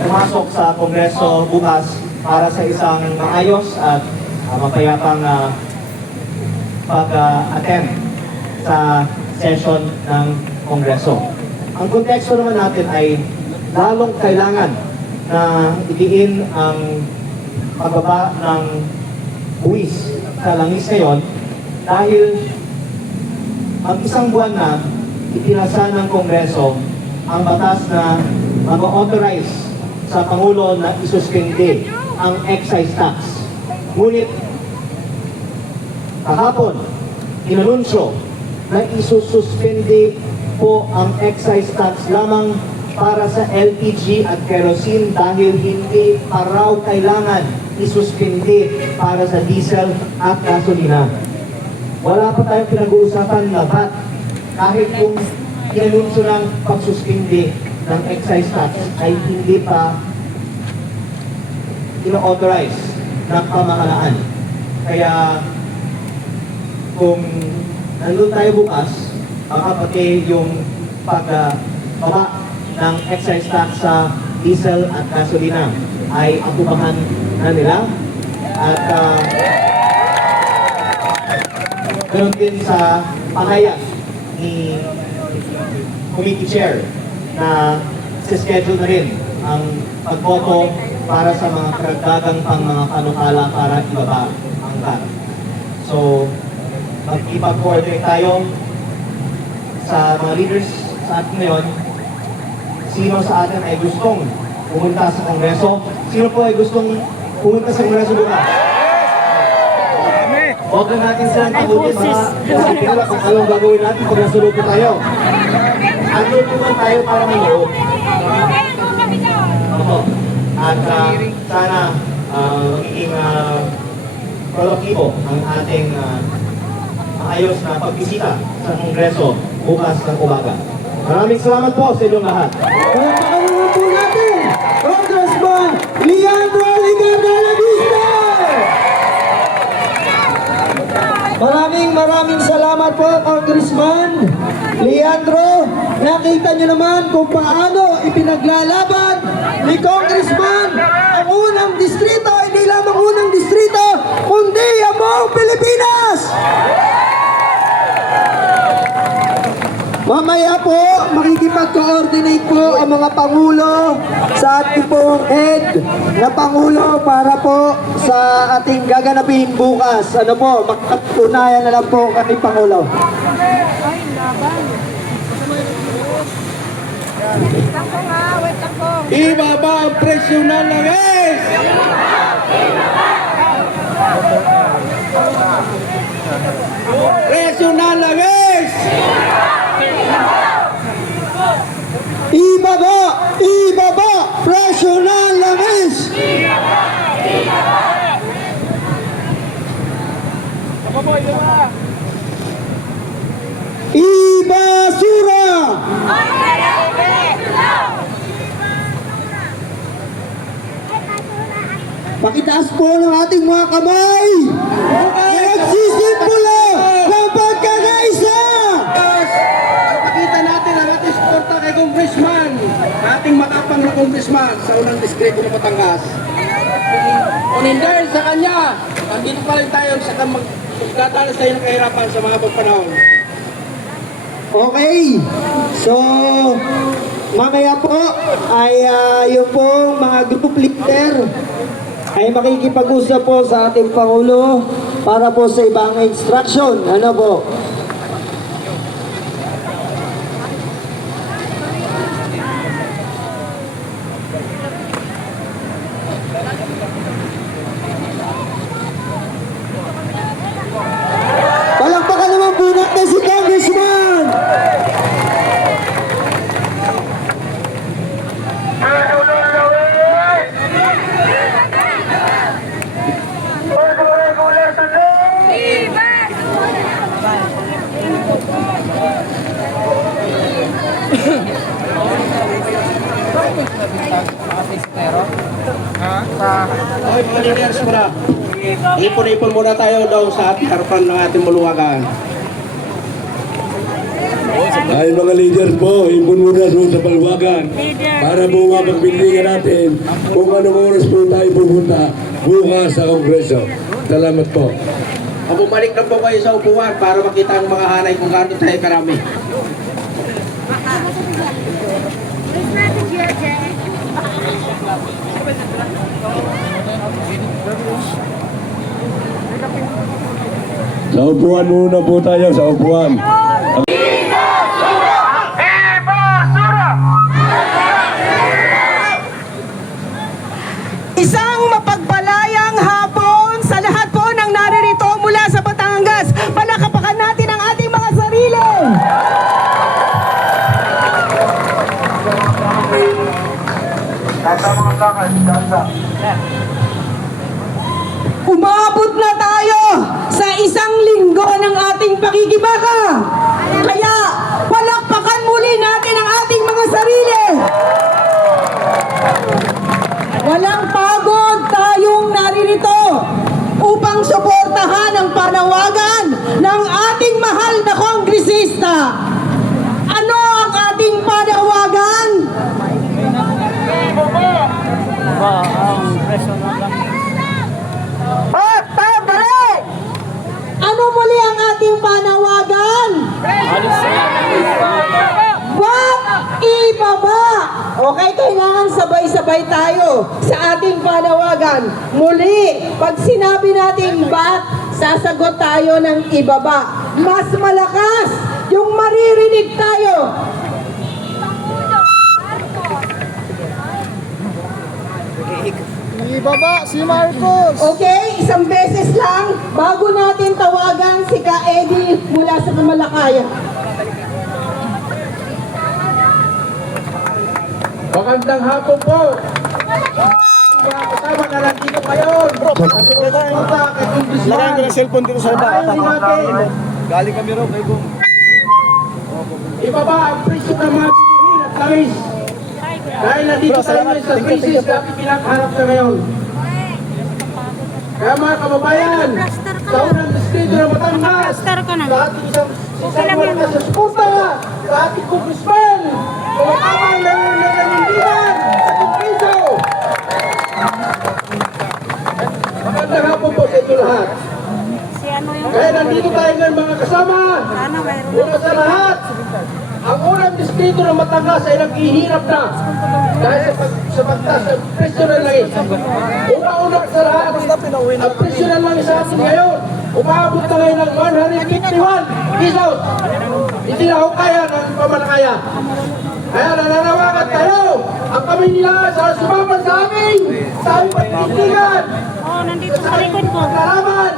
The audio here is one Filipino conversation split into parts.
Pumasok sa Kongreso bukas para sa isang maayos at mapayapang pag-attend sa session ng Kongreso. Ang konteksto naman natin ay lalong kailangan na idiin ang pagbaba ng buwis sa langis ngayon dahil mag-isang buwan na ipinasa ng Kongreso ang batas na mag-authorize sa Pangulo na isuspende ang excise tax. Ngunit kahapon, inanunsyo na isususpende po ang excise tax lamang para sa LPG at kerosene dahil hindi pa raw kailangan isuspende para sa diesel at gasolina. Wala pa tayong pinag-uusapan na ba't kahit kung inanunsyo ng pagsuspende ng excise tax ay hindi pa ino-authorize ng pamahalaan. Kaya kung nandun tayo bukas, baka pati yung pagbaba ng excise tax sa diesel at gasolina ay atubahan na nila. At ganoon din sa pahayag ni Committee Chair na schedule na rin ang pagboto para sa mga karagdagang pang mga panukala para ibaba ang VAT. So, mag-ipag-coordinate tayo sa mga leaders sa atin ngayon. Sino sa atin ay gustong pumunta sa Kongreso? Sino po ay gustong pumunta sa Kongreso bukas? Huwag na natin silang takutin mga pinala kung anong gagawin natin pag nasulupo tayo. Ano naman tayo para manood? At sana magiging produktibo ang ating maayos na pagbisita sa Kongreso bukas ng umaga. Maraming salamat po sa inyong lahat. Palakpakan naman po natin, Congressman Leandro Ligarda-Laviste! Maraming salamat po, Congressman Leandro. Nakita niyo naman kung paano ipinaglalaban ni Congressman ang unang distrito, hindi lamang unang distrito, kundi ang buong Pilipinas! Mamaya po, makikipag-coordinate po ang mga Pangulo sa ating pong head na Pangulo para po sa ating gaganapin bukas. Ano po, magkatunayan na lang po kami Pangulo. Ibaba ang presyo ng langis! Presyo ng langis! Ibaba, presyo ng langis! Ibasura! Pakitaas po ng ating mga kamay! Nagsisimbolo ng pagkakaisa! Pakita natin ang ating suporta kay Congressman, ating matapang na Congressman sa unang distrito ng Batangas. Kung hindi sa kanya, nandito pa rin tayo sa magdadalas tayo ng kahirapan sa mga panahon. Okay, so mamaya po ay yung pong mga group leader ay makikipag-usap po sa ating Pangulo para po sa ibang instruction. Ano po? Palakpakan naman po natin si Congressman! Okay, mga leaders muna. Ipon-ipon muna tayo daw sa harapan ng ating muluwagan. ay mga leaders po, impun muna sa Balwagan para po mapagpiligan natin kung anong oras po tayo pupunta bukas sa Kongreso. Salamat po. Bumalik na po kayo sa upuan para makita ang mga hanay kung gaano tayo karami. Sa upuan muna po tayo, sa upuan. Isang mapagpalayang hapon sa lahat po ng naririto mula sa Batangas. Palakapakan natin ang ating mga sarili. Umabot na tayo sa isang linggo ng ating pakikibaka. Kaya palakpakan muli natin ang ating mga sarili. Walang pagod tayong naririto upang suportahan ang panawagan ng ating mahal na kongresista. Ano ang ating panawagan? Ano muli ang ating panawagan? Ba't ibaba? Okay, kailangan sabay-sabay tayo sa ating panawagan. Muli, pag sinabi natin ba't, sasagot tayo ng ibaba. Mas malakas yung maririnig tayo. Ibaba si Marcos! Okay, isang beses lang bago natin tawagan si Ka Eddie mula sa Malakaya. Magandang hapon po. Mga kasama na nandito ngayon. Sumunta kay Congressman. Lagyan ko ng cellphone dito sa baba. Ayaw natin. Galing kami ro kay Gong. Ibaba ang presyo ng mga bilihin at langis. Dahil nandito tayo ngayon sa krisis na pinakaharap sa ngayon. Kaya mga kababayan, sa unang distrito ng Batangas, sa ating isang malakas sa suporta sa ating congressman, kumakaman ng nanindigan sa Kongreso. Magandang hapon po sa inyo lahat. Kaya nandito tayo ngayon mga kasama. Una sa lahat, ang unang distrito ng Batangas ay naghihirap na dahil sa pagtaas ng presyo ng langis. Una-una sa lahat, ang presyo ng langis sa atin ngayon, umabot na ngayon ng 151 pesos. Hindi na ako kaya ng pamanakaya. Kaya nananawagan tayo, ang kami nila sa sumaman sa amin, sa aming pagtitigan, sa aming pagkalaman,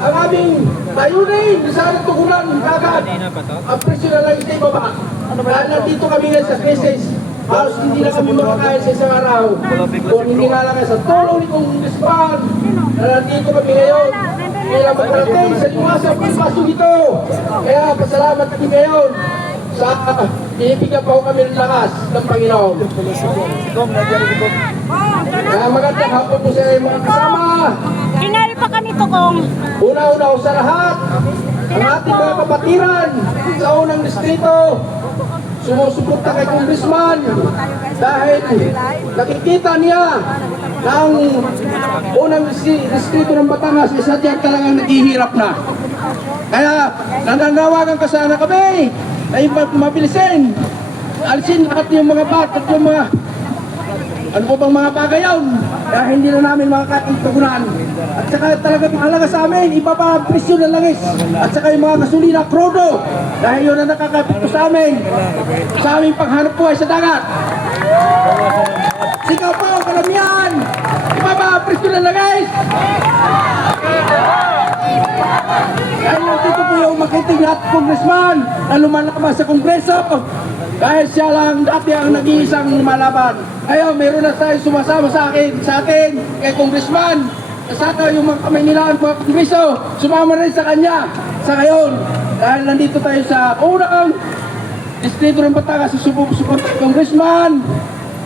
ang aming layunin, sa aming tugunan, kagad, ang presyo na lang sa ibaba. Dahil nandito kami ngayon sa krisis, halos hindi na kami makakaya sa isang araw. Kung hindi na lang sa tulong ni Congressman, na nandito kami ngayon, kailang magkarating sa liwasang pagpasok ito. Kaya pasalamat kami ngayon sa ibigyan pa kami ng lakas ng Panginoon. Kaya magandang hapon po sa inyo mga kasama. Hingal pa kami to kong. Una-una ho sa lahat, ang ating mga kapatiran sa unang distrito, sumusuporta kay Congressman dahil nakikita niya na ang unang distrito ng Batangas ay sadyang talagang naghihirap na. Kaya nananawagan ka sana kami ay mabilisin, alisin lahat yung mga bat at yung mga ano po bang mga bagayon kaya hindi na namin makakatugunan. At saka talagang mahalaga sa amin, ibaba ang presyo ng langis. At saka yung mga gasolina, krodo. Dahil yun ang nakakapito sa amin, sa aming paghanap buhay sa dagat. Sigaw po, kalamihan! Ibaba ang presyo ng langis! Dahil nandito po yung makiting at congressman na lumalaban sa kongreso. Dahil siya lang dati ang nag-iisang lumalaban. Ngayon, meron na tayo sumasama sa akin, kay congressman. Saka yung mga kamay nila ang mga kongreso, sumama rin sa kanya. Sa ngayon, dahil nandito tayo sa unang distrito ng Batangas, susuporta kay congressman.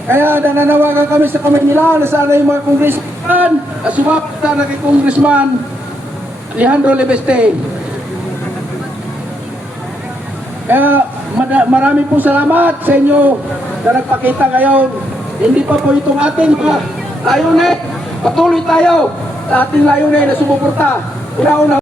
Kaya nananawagan kami sa kamay nila na sana yung mga congressman na sumapata na kay congressman Alejandro Lebeste. Kaya Maraming po salamat sa inyo na nagpakita ngayon. Hindi pa po itong ating layunin. Patuloy tayo sa ating layunin na sumuporta. Una-una